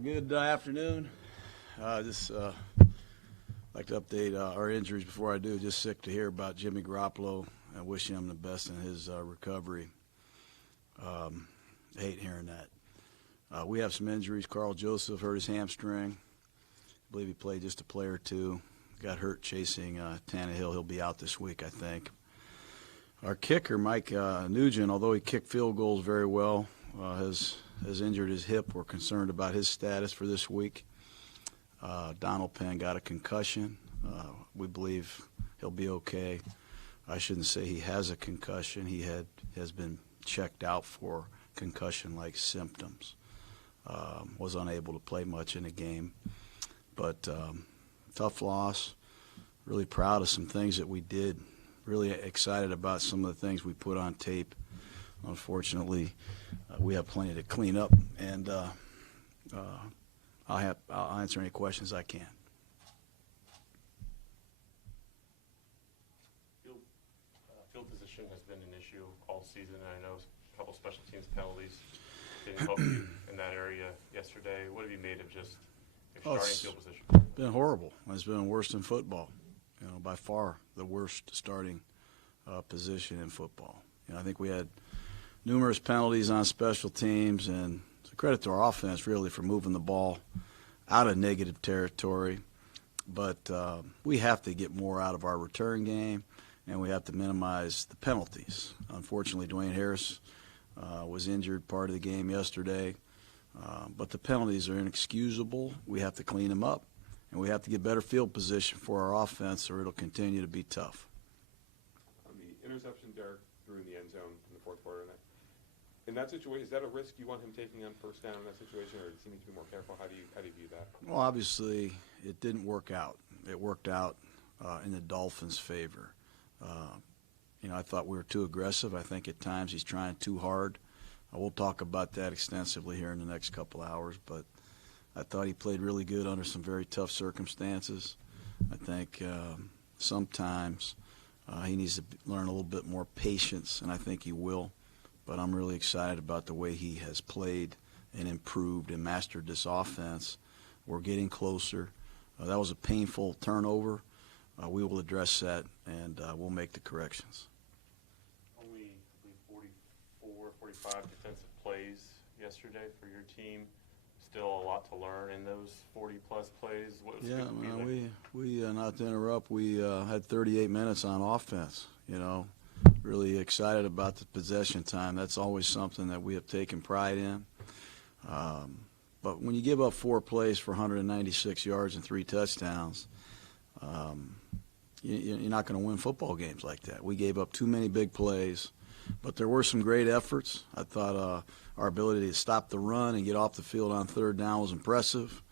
Good afternoon. Just like to update our injuries before I do. Just sick to hear about Jimmy Garoppolo. I wish him the best in his recovery. I hate hearing that. We have some injuries. Carl Joseph hurt his hamstring. I believe he played just a play or two. Got hurt chasing Tannehill. He'll be out this week, I think. Our kicker, Mike Nugent, although he kicked field goals very well, has injured his hip. We're concerned about his status for this week. Donald Penn got a concussion. We believe he'll be okay. I shouldn't say he has a concussion. He has been checked out for concussion-like symptoms. Was unable to play much in the game. But tough loss. Really proud of some things that we did. Really excited about some of the things we put on tape. Unfortunately, we have plenty to clean up, and I'll answer any questions I can. Field position has been an issue all season, and I know a couple special teams penalties didn't help you in that area yesterday. What have you made of just your starting field position? It's been horrible. It's been worse than football. By far the worst starting position in football. I think we had numerous penalties on special teams, and it's a credit to our offense, really, for moving the ball out of negative territory. But we have to get more out of our return game, and we have to minimize the penalties. Unfortunately, Dwayne Harris was injured part of the game yesterday, but the penalties are inexcusable. We have to clean them up, and we have to get better field position for our offense, or it'll continue to be tough. On the interception Derek threw in the end zone in the fourth quarter, in that situation, is that a risk you want him taking on first down in that situation, or does he need to be more careful? How do you view that? Well, obviously, it didn't work out. It worked out in the Dolphins' favor. I thought we were too aggressive. I think at times he's trying too hard. We'll talk about that extensively here in the next couple hours, but I thought he played really good under some very tough circumstances. I think sometimes he needs to learn a little bit more patience, and I think he will. But I'm really excited about the way he has played and improved and mastered this offense. We're getting closer. That was a painful turnover. We will address that, and we'll make the corrections. Only 44, 45 defensive plays yesterday for your team. Still a lot to learn in those 40-plus plays. What was we not to interrupt, we had 38 minutes on offense, Really excited about the possession time. That's always something that we have taken pride in. But when you give up 4 plays for 196 yards and 3 touchdowns, you're not going to win football games like that. We gave up too many big plays, but there were some great efforts. I thought our ability to stop the run and get off the field on third down was impressive.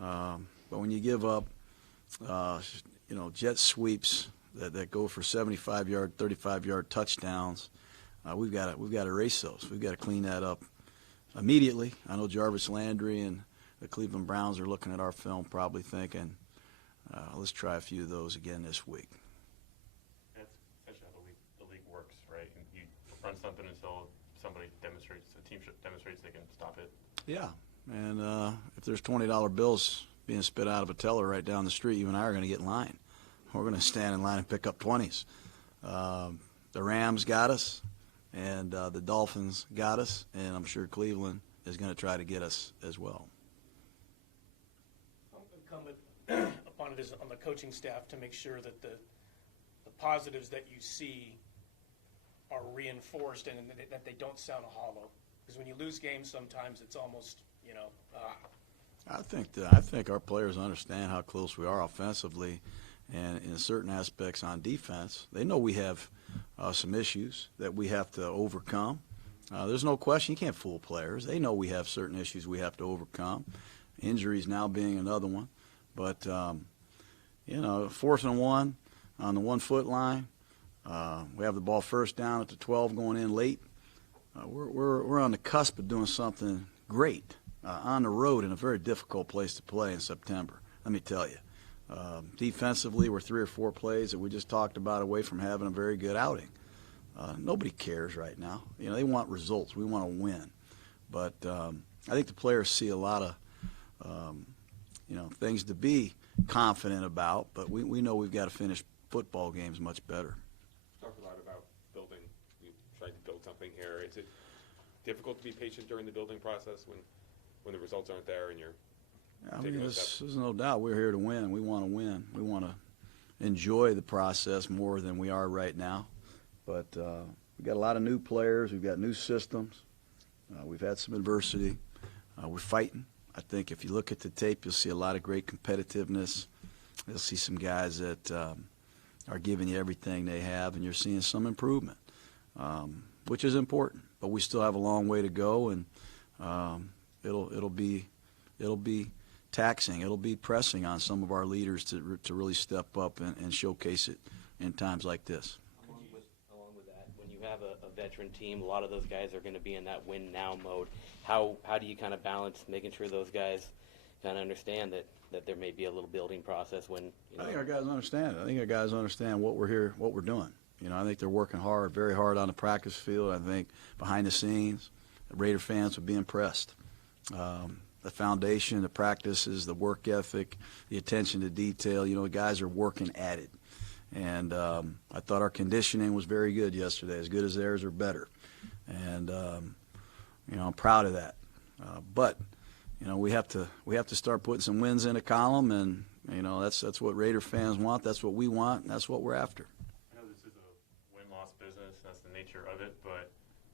But when you give up, jet sweeps that go for 75-yard, 35-yard touchdowns, we've got to erase those. We've got to clean that up immediately. I know Jarvis Landry and the Cleveland Browns are looking at our film, probably thinking, let's try a few of those again this week. That's essentially how the league works, right? And you run something until somebody demonstrates, a team demonstrates they can stop it. Yeah, and if there's $20 bills being spit out of a teller right down the street, you and I are going to get in line. We're going to stand in line and pick up 20s. The Rams got us, and the Dolphins got us, and I'm sure Cleveland is going to try to get us as well. Incumbent upon it is on the coaching staff to make sure that the positives that you see are reinforced and that they don't sound hollow. Because when you lose games, sometimes it's almost, I think our players understand how close we are offensively. And in certain aspects on defense, they know we have some issues that we have to overcome. There's no question. You can't fool players. They know we have certain issues we have to overcome, injuries now being another one. But, 4th and 1 on the 1-foot line. We have the ball first down at the 12 going in late. We're on the cusp of doing something great on the road in a very difficult place to play in September, let me tell you. Defensively, we're 3 or 4 plays that we just talked about away from having a very good outing. Nobody cares right now. They want results. We want to win. But I think the players see a lot of things to be confident about, but we know we've got to finish football games much better. Talked a lot about building. You tried to build something here. Is it difficult to be patient during the building process when the results aren't there and you're taking those steps? There's no doubt we're here to win. We want to win. We want to enjoy the process more than we are right now. But we've got a lot of new players. We've got new systems. We've had some adversity. We're fighting. I think if you look at the tape, you'll see a lot of great competitiveness. You'll see some guys that are giving you everything they have, and you're seeing some improvement, which is important. But we still have a long way to go, and it'll be taxing. It'll be pressing on some of our leaders to really step up and showcase it in times like this. Along with that, when you have a veteran team, a lot of those guys are going to be in that win now mode. How do you kind of balance making sure those guys kind of understand that there may be a little building process when, I think our guys understand it. I think our guys understand what we're here, what we're doing. I think they're working hard, very hard on the practice field. I think behind the scenes, the Raider fans would be impressed. The foundation, the practices, the work ethic, the attention to detail, the guys are working at it. And I thought our conditioning was very good yesterday, as good as theirs or better. And, I'm proud of that. But we have to start putting some wins in a column, and, that's what Raider fans want. That's what we want, and that's what we're after. I know this is a win-loss business. That's the nature of it. But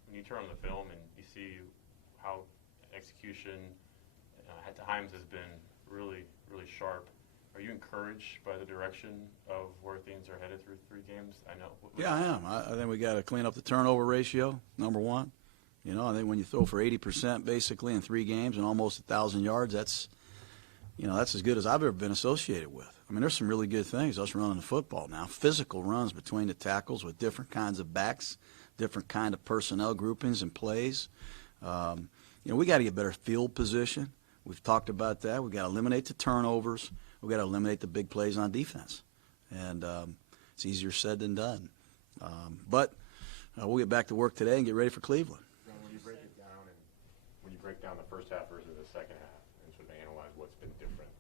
when you turn on the film and you see how execution at times has been really, really sharp, are you encouraged by the direction of where things are headed through 3 games? I know. Yeah, I am. I think we got to clean up the turnover ratio, number one. I think when you throw for 80% basically in 3 games and almost 1,000 yards, that's as good as I've ever been associated with. I mean, there's some really good things, us running the football now. Physical runs between the tackles with different kinds of backs, different kind of personnel groupings and plays. We got to get better field position. We've talked about that. We've got to eliminate the turnovers. We've got to eliminate the big plays on defense. And it's easier said than done. But we'll get back to work today and get ready for Cleveland. When you break it down and when you break down the first half versus the second half and sort of analyze what's been different,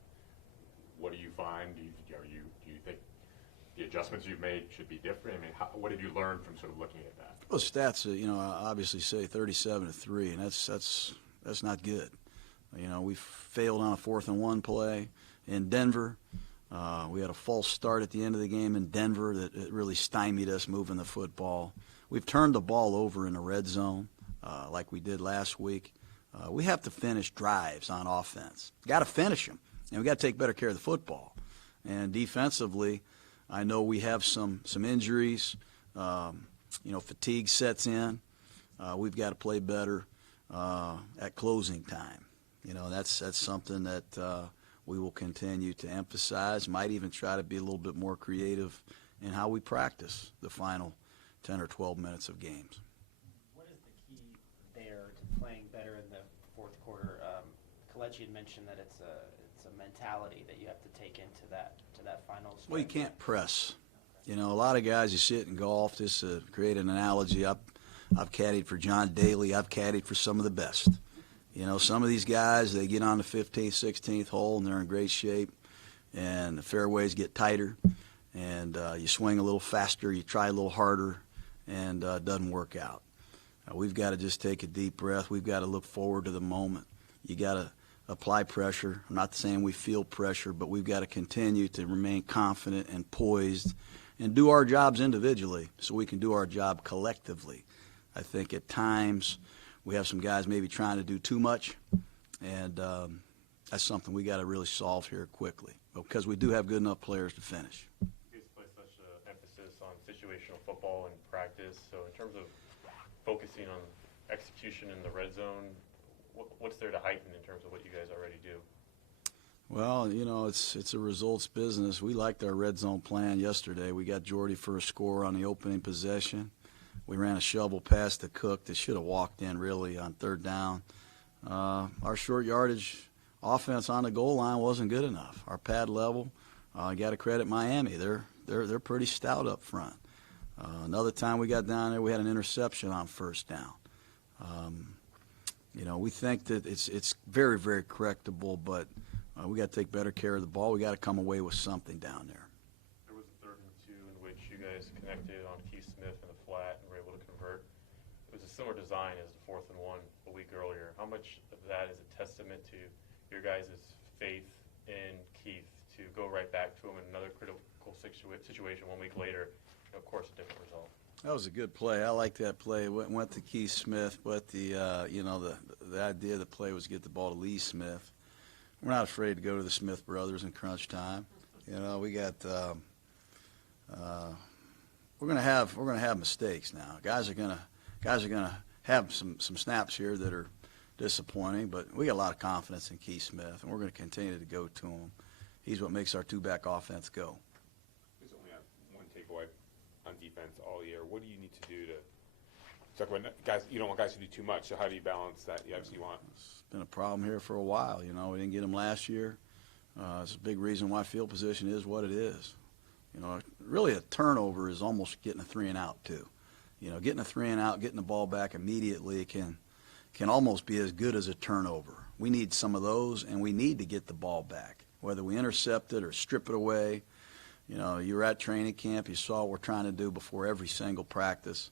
what do you find? Do you think the adjustments you've made should be different? I mean, what have you learned from sort of looking at that? Well, stats, obviously say 37-3, and that's not good. We failed on a 4th and 1 play in Denver. We had a false start at the end of the game in Denver that really stymied us moving the football. We've turned the ball over in the red zone like we did last week. We have to finish drives on offense. Got to finish them, and we got to take better care of the football. And defensively, I know we have some injuries. Fatigue sets in. We've got to play better at closing time. That's something that we will continue to emphasize, might even try to be a little bit more creative in how we practice the final 10 or 12 minutes of games. What is the key there to playing better in the fourth quarter? Kelechi had mentioned that it's a mentality that you have to take into that final stretch. Well, you can't press. A lot of guys, you see it in golf, just to create an analogy. I've caddied for John Daly. I've caddied for some of the best. Some of these guys, they get on the 15th, 16th hole, and they're in great shape, and the fairways get tighter, and you swing a little faster, you try a little harder, and it doesn't work out. We've got to just take a deep breath. We've got to look forward to the moment. You got to apply pressure. I'm not saying we feel pressure, but we've got to continue to remain confident and poised and do our jobs individually so we can do our job collectively. I think at times we have some guys maybe trying to do too much, and that's something we got to really solve here quickly because we do have good enough players to finish. You guys place such an emphasis on situational football and practice. So in terms of focusing on execution in the red zone, what's there to heighten in terms of what you guys already do? Well, it's a results business. We liked our red zone plan yesterday. We got Jordy for a score on the opening possession. We ran a shovel past the Cook that should have walked in really on 3rd down. Our short yardage offense on the goal line wasn't good enough. Our pad level, got to credit Miami. They're pretty stout up front. Another time we got down there, we had an interception on 1st down. We think that it's very, very correctable, but – We got to take better care of the ball. We got to come away with something down there. There was a 3rd and 2 in which you guys connected on Keith Smith in the flat and were able to convert. It was a similar design as the 4th and 1 a week earlier. How much of that is a testament to your guys' faith in Keith to go right back to him in another critical situation 1 week later, and of course a different result? That was a good play. I like that play. Went to Keith Smith, but the idea of the play was to get the ball to Lee Smith. We're not afraid to go to the Smith brothers in crunch time. We got we're gonna have mistakes now. Guys are gonna have some snaps here that are disappointing, but we got a lot of confidence in Keith Smith, and we're going to continue to go to him. He's what makes our two-back offense go. There's only one takeaway on defense all year. What do you need to do to talk about guys? You don't want guys to do too much, so how do you balance that? You obviously want. It's been a problem here for a while. We didn't get him last year. It's a big reason why field position is what it is. Really a turnover is almost getting a 3-and-out too. Getting a 3-and-out, getting the ball back immediately can almost be as good as a turnover. We need some of those, and we need to get the ball back, whether we intercept it or strip it away. You were at training camp. You saw what we're trying to do before every single practice.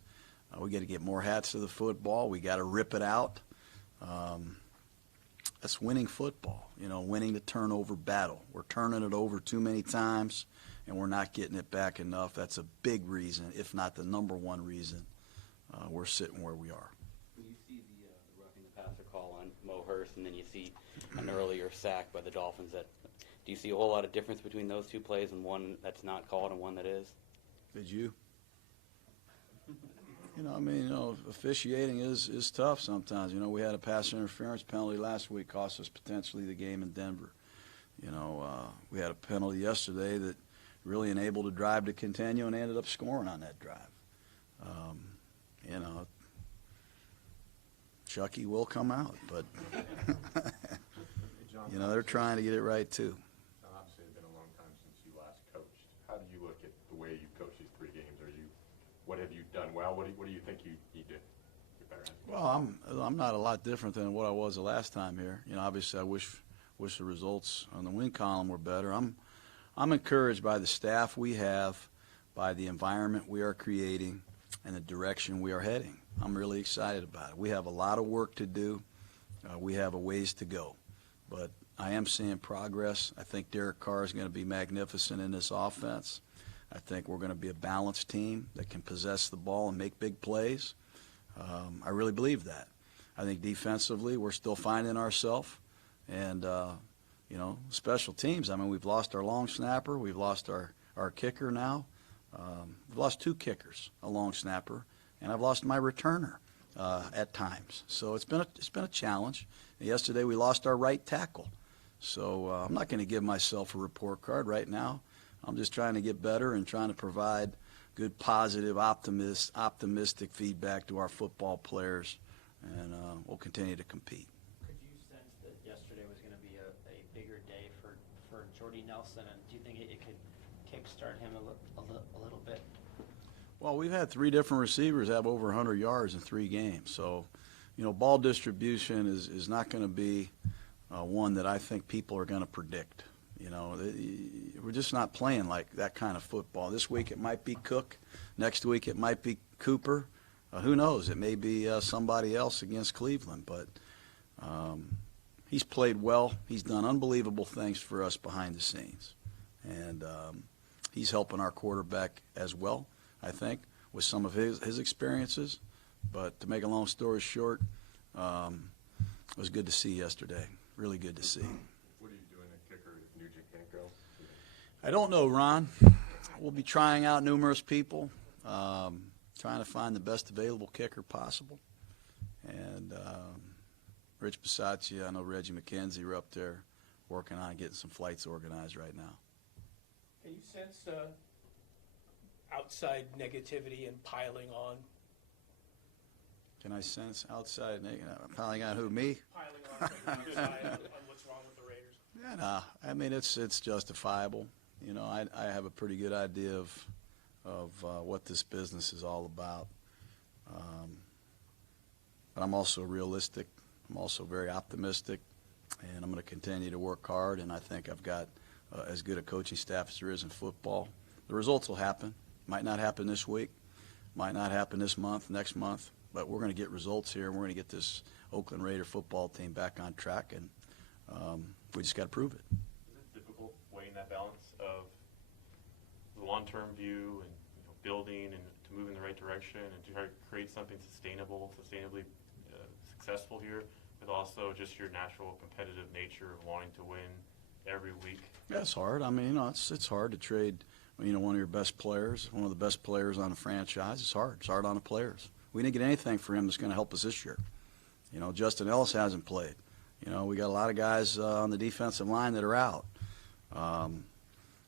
We got to get more hats to the football. We got to rip it out. That's winning football, winning the turnover battle. We're turning it over too many times, and we're not getting it back enough. That's a big reason, if not the number one reason, we're sitting where we are. When you see the roughing the passer call on Mo Hurst, and then you see an earlier sack by the Dolphins, do you see a whole lot of difference between those two plays and one that's not called and one that is? Did you? Officiating is tough sometimes. We had a pass interference penalty last week, cost us potentially the game in Denver. We had a penalty yesterday that really enabled a drive to continue and ended up scoring on that drive. Chucky will come out, but they're trying to get it right too. Obviously, it's been a long time since you last coached. How do you look at the way you've coached these 3 games? What have you done well? What do you think you need to get better at? Well, I'm not a lot different than what I was the last time here. Obviously, I wish the results on the win column were better. I'm encouraged by the staff we have, by the environment we are creating, and the direction we are heading. I'm really excited about it. We have a lot of work to do. We have a ways to go. But I am seeing progress. I think Derek Carr is going to be magnificent in this offense. I think we're going to be a balanced team that can possess the ball and make big plays. I really believe that. I think defensively we're still finding ourselves. And, special teams, we've lost our long snapper. We've lost our kicker now. We've lost 2 kickers, a long snapper, and I've lost my returner at times. So it's been a challenge. And yesterday we lost our right tackle. So I'm not going to give myself a report card right now. I'm just trying to get better and trying to provide good, positive, optimistic feedback to our football players, and we'll continue to compete. Could you sense that yesterday was going to be a bigger day for Jordy Nelson, and do you think it could kickstart him a little bit? Well, we've had 3 different receivers have over 100 yards in 3 games. So, ball distribution is not going to be one that I think people are going to predict. We're just not playing like that kind of football. This week it might be Cook. Next week it might be Cooper. Who knows? It may be somebody else against Cleveland. But he's played well. He's done unbelievable things for us behind the scenes. And he's helping our quarterback as well, I think, with some of his experiences. But to make a long story short, it was good to see yesterday. Really good to see. What are you doing at kicker if Nugent can't go? I don't know, Ron. We'll be trying out numerous people, trying to find the best available kicker possible. And Rich Bisaccia, I know Reggie McKenzie are up there working on getting some flights organized right now. Can you sense outside negativity and piling on? Can I sense outside piling on who, me? Piling on from the outside on what's wrong with the Raiders? Yeah, it's justifiable. I have a pretty good idea of what this business is all about. But I'm also realistic. I'm also very optimistic. and I'm going to continue to work hard, and I think I've got as good a coaching staff as there is in football. The results will happen. Might not happen this week, might not happen this month, next month, but we're going to get results here, and we're going to get this Oakland Raider football team back on track, and we just got to prove it. Is it difficult weighing that balance of the long-term view and building and to move in the right direction and to try to create something sustainably successful here, with also just your natural competitive nature of wanting to win every week? Yeah, it's hard. I mean, it's hard to trade, one of your best players, one of the best players on the franchise. It's hard. It's hard on the players. We didn't get anything for him that's going to help us this year. Justin Ellis hasn't played. We got a lot of guys on the defensive line that are out.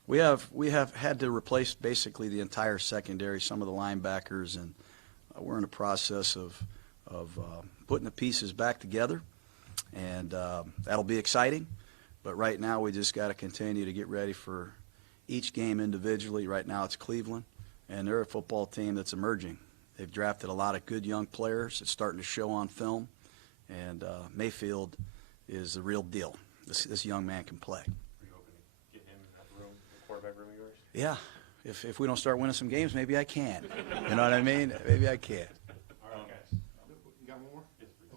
We have had to replace basically the entire secondary, some of the linebackers, and we're in the process of putting the pieces back together, and that'll be exciting. But right now we just got to continue to get ready for each game individually. Right now it's Cleveland, and they're a football team that's emerging. They've drafted a lot of good young players. It's starting to show on film, and Mayfield is the real deal. This young man can play. Are you hoping to get him in that room, the quarterback room of yours? Yeah. If we don't start winning some games, maybe I can. You know what I mean? Maybe I can. All right, guys. You got one more? Yes, please.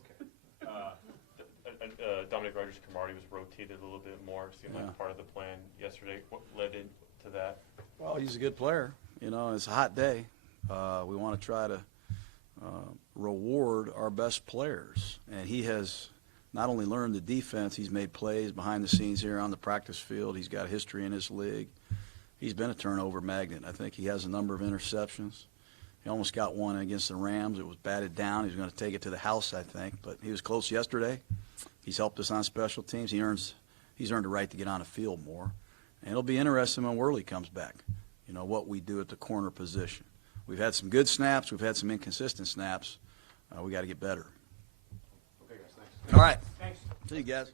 Okay. Dominic Rodgers-Cromartie was rotated a little bit more. Seemed like part of the plan yesterday. What led into that? Well, he's a good player. It's a hot day. We want to try to reward our best players. And he has not only learned the defense, he's made plays behind the scenes here on the practice field. He's got a history in this league. He's been a turnover magnet. I think he has a number of interceptions. He almost got one against the Rams. It was batted down. He was going to take it to the house, I think. But he was close yesterday. He's helped us on special teams. He's earned the right to get on the field more. And it'll be interesting when Worley comes back, what we do at the corner position. We've had some good snaps. We've had some inconsistent snaps. We got to get better. Okay, guys, thanks. All right. Thanks. See you guys.